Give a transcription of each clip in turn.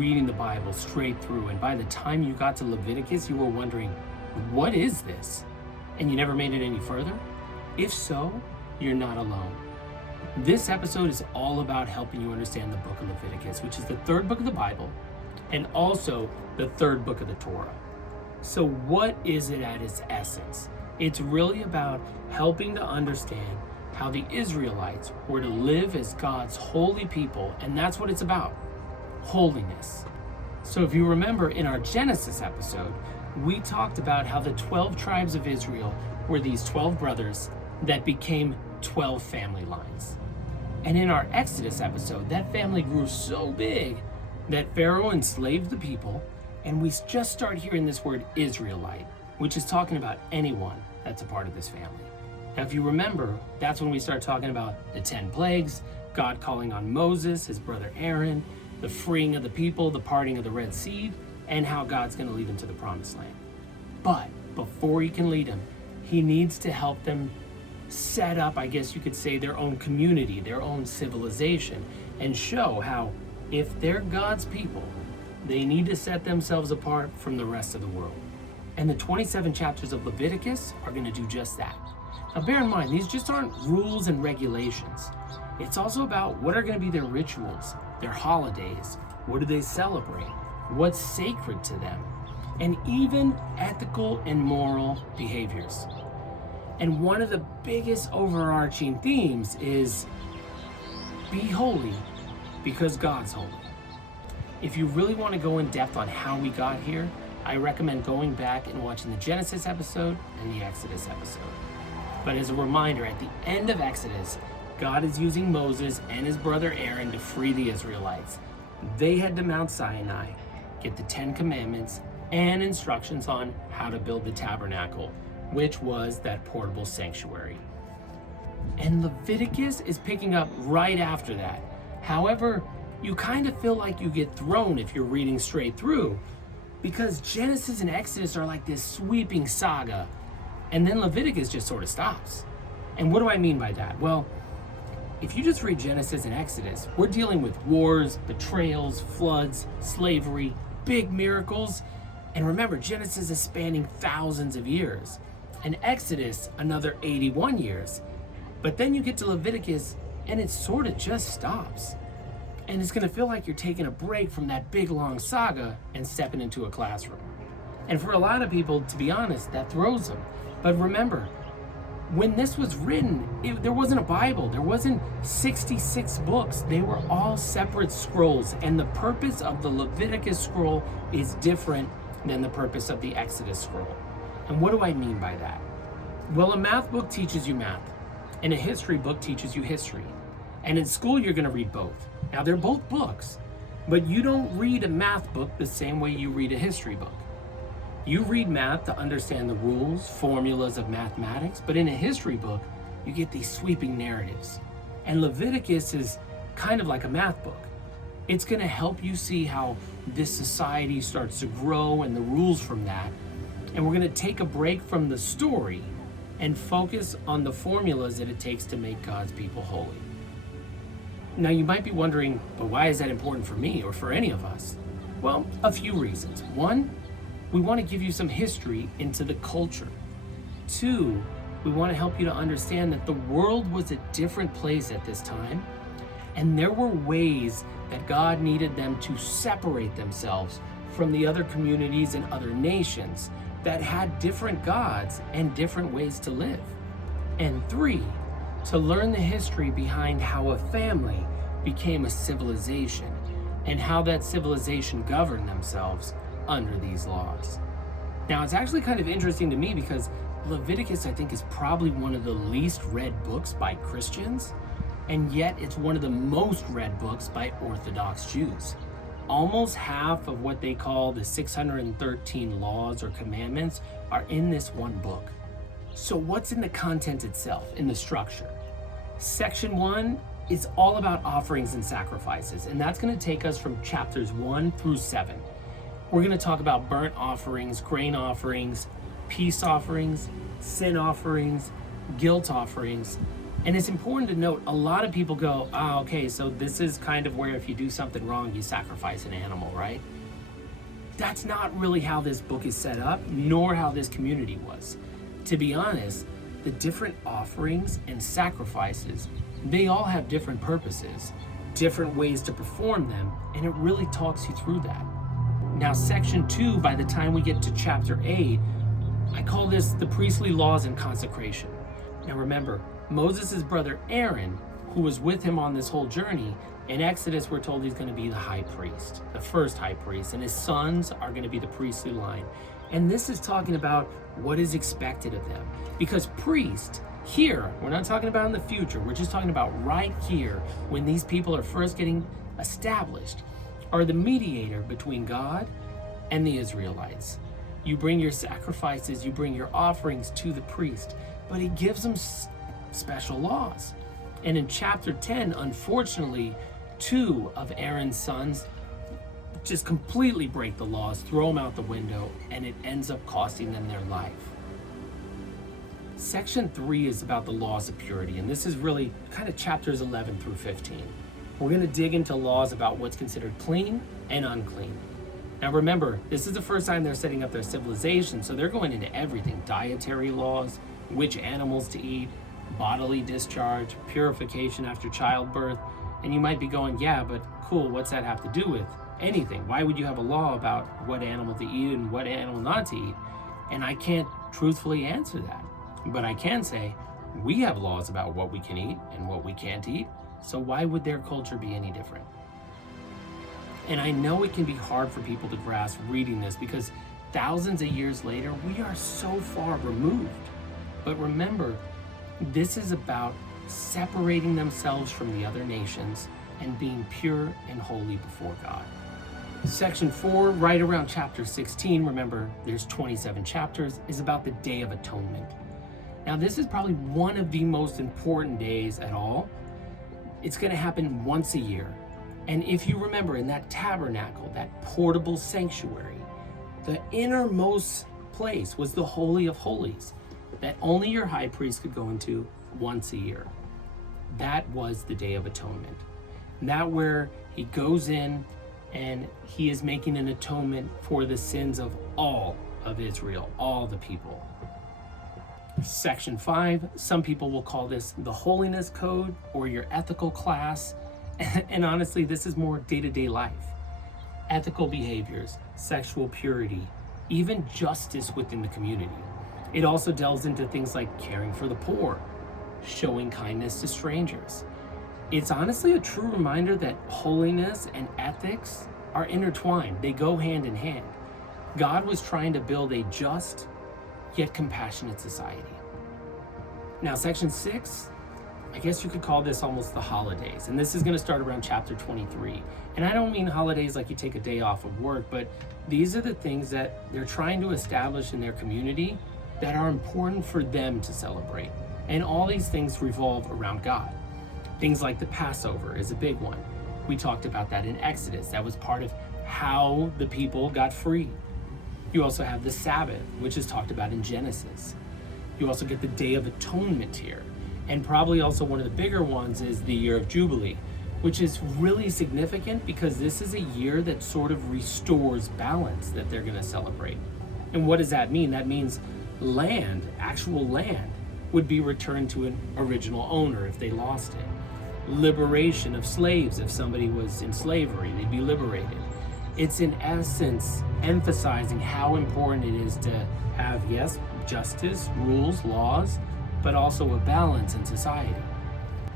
reading the Bible straight through, and by the time you got to Leviticus, you were wondering, what is this? And you never made it any further? If so, you're not alone. This episode is all about helping you understand the book of Leviticus, which is the third book of the Bible, and also the third book of the Torah. So what is it at its essence? It's really about helping to understand how the Israelites were to live as God's holy people, and that's what it's about, holiness. So if you remember in our Genesis episode, we talked about how the 12 tribes of Israel were these 12 brothers that became 12 family lines. And in our Exodus episode, that family grew so big that Pharaoh enslaved the people, and we just start hearing this word Israelite, which is talking about anyone that's a part of this family. Now, if you remember, that's when we start talking about the 10 plagues, God calling on Moses, his brother Aaron, the freeing of the people, the parting of the Red Sea, and how God's going to lead them to the promised land. But before he can lead them, he needs to help them set up, I guess you could say, their own community, their own civilization, and show how if they're God's people, they need to set themselves apart from the rest of the world. And the 27 chapters of Leviticus are going to do just that. Now bear in mind, these just aren't rules and regulations. It's also about what are going to be their rituals, their holidays, what do they celebrate, what's sacred to them, and even ethical and moral behaviors. And one of the biggest overarching themes is be holy because God's holy. If you really want to go in depth on how we got here, I recommend going back and watching the Genesis episode and the Exodus episode. But as a reminder, at the end of Exodus, God is using Moses and his brother Aaron to free the Israelites. They head to Mount Sinai, get the 10 Commandments and instructions on how to build the tabernacle, which was that portable sanctuary. And Leviticus is picking up right after that. However, you kind of feel like you get thrown if you're reading straight through, because Genesis and Exodus are like this sweeping saga, and then Leviticus just sort of stops. And what do I mean by that? Well, if you just read Genesis and Exodus, we're dealing with wars, betrayals, floods, slavery, big miracles. And remember, Genesis is spanning thousands of years, and Exodus another 81 years. But then you get to Leviticus, and it sort of just stops. And it's going to feel like you're taking a break from that big long saga and stepping into a classroom. And for a lot of people, to be honest, that throws them. But remember, when this was written, there wasn't a Bible. There wasn't 66 books. They were all separate scrolls. And the purpose of the Leviticus scroll is different than the purpose of the Exodus scroll. And what do I mean by that? Well, a math book teaches you math, and a history book teaches you history. And in school, you're going to read both. Now, they're both books, but you don't read a math book the same way you read a history book. You read math to understand the rules, formulas of mathematics, but in a history book, you get these sweeping narratives. And Leviticus is kind of like a math book. It's going to help you see how this society starts to grow and the rules from that. And we're going to take a break from the story and focus on the formulas that it takes to make God's people holy. Now you might be wondering, but why is that important for me or for any of us? Well, a few reasons. One, we want to give you some history into the culture. Two, we want to help you to understand that the world was a different place at this time, and there were ways that God needed them to separate themselves from the other communities and other nations that had different gods and different ways to live. And three, to learn the history behind how a family became a civilization and how that civilization governed themselves under these laws. Now, it's actually kind of interesting to me because Leviticus, I think, is probably one of the least read books by Christians, and yet it's one of the most read books by Orthodox Jews. Almost half of what they call the 613 laws or commandments are in this one book. So what's in the content itself, in the structure? Section 1 is all about offerings and sacrifices, and that's going to take us from chapters 1 through 7. We're going to talk about burnt offerings, grain offerings, peace offerings, sin offerings, guilt offerings, And it's important to note, a lot of people go, okay, so this is kind of where if you do something wrong, you sacrifice an animal, right? That's not really how this book is set up, nor how this community was. To be honest, the different offerings and sacrifices, they all have different purposes, different ways to perform them, and it really talks you through that. Now, section 2, by the time we get to chapter 8, I call this the priestly laws and consecration. Now remember, Moses' brother Aaron, who was with him on this whole journey, in Exodus we're told he's going to be the high priest, the first high priest, and his sons are going to be the priestly line. And this is talking about what is expected of them. Because priest, here, we're not talking about in the future, we're just talking about right here, when these people are first getting established, are the mediator between God and the Israelites. You bring your sacrifices, you bring your offerings to the priest, but he gives them special laws. And in chapter 10, unfortunately, 2 of Aaron's sons just completely break the laws, throw them out the window, and it ends up costing them their life. Section 3 is about the laws of purity, and this is really kind of chapters 11 through 15. We're going to dig into laws about what's considered clean and unclean. Now remember, this is the first time they're setting up their civilization, so they're going into everything: dietary laws, which animals to eat, bodily discharge, purification after childbirth. And you might be going, yeah, but cool, what's that have to do with anything? Why would you have a law about what animal to eat and what animal not to eat? And I can't truthfully answer that. But I can say, we have laws about what we can eat and what we can't eat. So why would their culture be any different? And I know it can be hard for people to grasp reading this because thousands of years later, we are so far removed. But remember, this is about separating themselves from the other nations and being pure and holy before God. Section 4, right around chapter 16, remember there's 27 chapters, is about the Day of Atonement. Now this is probably one of the most important days at all. It's going to happen once a year. And if you remember, in that tabernacle, that portable sanctuary, the innermost place was the Holy of Holies that only your high priest could go into once a year. That was the Day of Atonement. That where he goes in and he is making an atonement for the sins of all of Israel, all the people. Section 5, some people will call this the Holiness Code or your ethical class. And honestly, this is more day-to-day life. Ethical behaviors, sexual purity, even justice within the community. It also delves into things like caring for the poor, showing kindness to strangers. It's honestly a true reminder that holiness and ethics are intertwined. They go hand in hand. God was trying to build a just yet compassionate society. Now, section 6, I guess you could call this almost the holidays. And this is going to start around chapter 23. And I don't mean holidays like you take a day off of work, but these are the things that they're trying to establish in their community that are important for them to celebrate. And all these things revolve around God. Things like the Passover is a big one. We talked about that in Exodus. That was part of how the people got free. You also have the Sabbath, which is talked about in Genesis. You also get the Day of Atonement here. And probably also one of the bigger ones is the Year of Jubilee, which is really significant because this is a year that sort of restores balance that they're going to celebrate. And what does that mean? That means land, actual land, would be returned to an original owner if they lost it. Liberation of slaves. If somebody was in slavery, they'd be liberated. It's in essence emphasizing how important it is to have, yes, justice, rules, laws, but also a balance in society.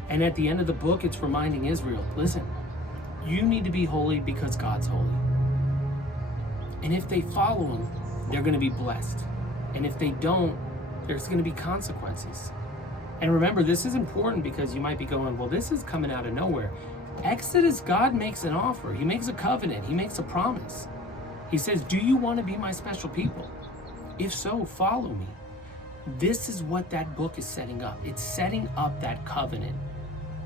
And at the end of the book, it's reminding Israel, listen, you need to be holy because God's holy. And if they follow him, they're going to be blessed. And if they don't, there's going to be consequences. And remember, this is important because you might be going, well, this is coming out of nowhere. Exodus, God makes an offer. He makes a covenant. He makes a promise. He says, do you want to be my special people? If so, follow me. This is what that book is setting up. It's setting up that covenant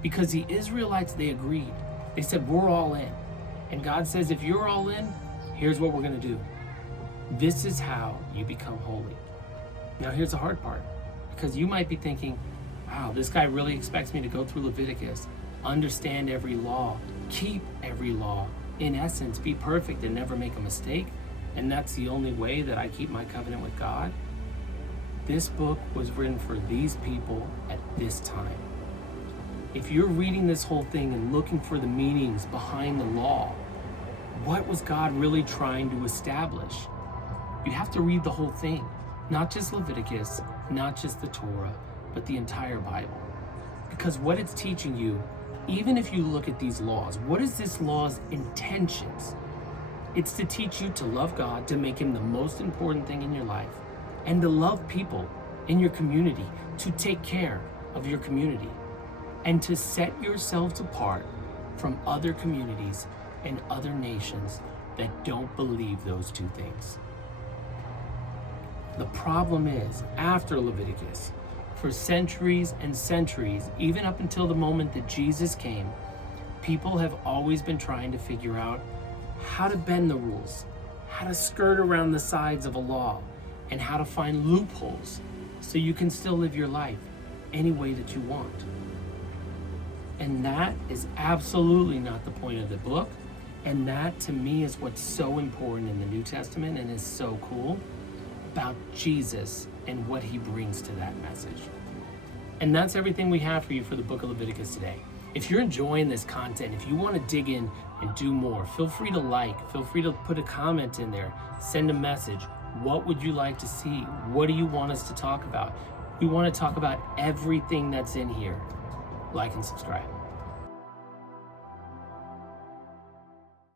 because the Israelites, they agreed. They said, we're all in. And God says, if you're all in, here's what we're going to do. This is how you become holy. Now, here's the hard part, because you might be thinking, wow, this guy really expects me to go through Leviticus, understand every law, keep every law, in essence, be perfect and never make a mistake, and that's the only way that I keep my covenant with God. This book was written for these people at this time. If you're reading this whole thing and looking for the meanings behind the law, what was God really trying to establish? You have to read the whole thing, not just Leviticus, not just the Torah, but the entire Bible. Because what it's teaching you, even if you look at these laws, what is this law's intentions? It's to teach you to love God, to make him the most important thing in your life, and to love people in your community, to take care of your community, and to set yourselves apart from other communities and other nations that don't believe those two things. The problem is, after Leviticus, for centuries and centuries, even up until the moment that Jesus came, people have always been trying to figure out how to bend the rules, how to skirt around the sides of a law, and how to find loopholes so you can still live your life any way that you want. And that is absolutely not the point of the book. And that, to me, is what's so important in the New Testament and is so cool about Jesus and what he brings to that message. And that's everything we have for you for the book of Leviticus today. If you're enjoying this content, if you want to dig in and do more, feel free to feel free to put a comment in there, send a message. What would you like to see? What do you want us to talk about? We want to talk about everything that's in here. Like and subscribe.